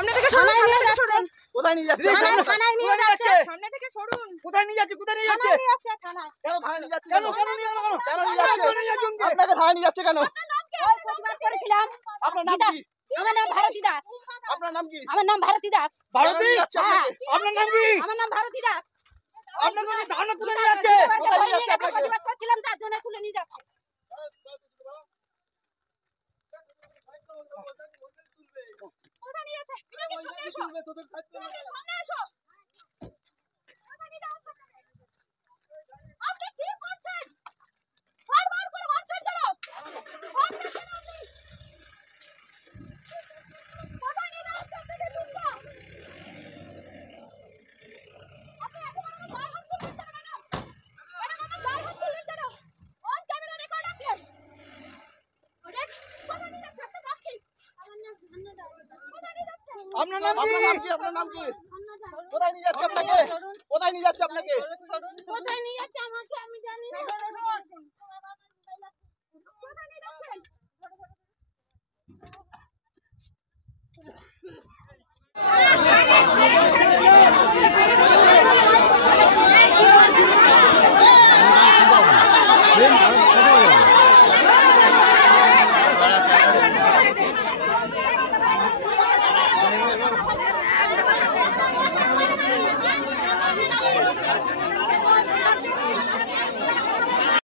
সামনে থেকে সরুন, নিয়ে যাচ্ছেন। কোথায় নিয়ে যাচ্ছে? থানায় নিয়ে যাচ্ছে। সামনে থেকে সরুন। কোথায় নিয়ে যাচ্ছে? কোথায় নিয়ে যাচ্ছে? থানায় নিয়ে যাচ্ছে, থানায়। কেন থানায় নিয়ে যাচ্ছে? কেন কেন নিয়ে গেল? কেন নিয়ে যাচ্ছে? আপনাকে থানায় নিয়ে যাচ্ছে কেন? ওই প্রতিবাদ করেছিলাম। আপনার নাম কি? আমার নাম ভারতী দাস। আপনার নাম কি? আমার নাম ভারতী দাস। ভারতী যাচ্ছে আপনাকে? আপনার নাম কি? আমার নাম ভারতী দাস। আপনাকে ধারণা কোথায় নিয়ে যাচ্ছে? কোথায় নিয়ে যাচ্ছে আপনাকে? প্রতিবাদ করছিলাম, তার জন্য তুলে নিয়ে যাচ্ছে। কোথায় নিয়ে যাচ্ছে? বিনাকে সামনে এসো। বিনাকে সামনে এসো। কোথায় নিয়ে যাচ্ছে আপনাকে? আপনি কি করছেন? বারবার করে মারছেন কেন? মারছেন কেন আপনি? কোথায় নিয়ে যাচ্ছে আপনাকে লুচ্চা? আপনি এত বড় গায়ে হাত তুলছেন কেন ম্যাডাম? ম্যাডাম আমার গায়ে হাত তুলছেন কেন? অন ক্যামেরা রেকর্ড আছে। ওরে কোথায় নিয়ে যাচ্ছে? আপনি বাকি। আমার নাম ধন্য দাস। কোথায় নিয়ে যাচ্ছে? আপনার নাম কি? আপনার নাম কি? কোথায় নিয়ে যাচ্ছে আপনাকে? কোথায় নিয়ে যাচ্ছে আপনাকে? কোথায় নিয়ে যাচ্ছে আমাকে আমি জানি না।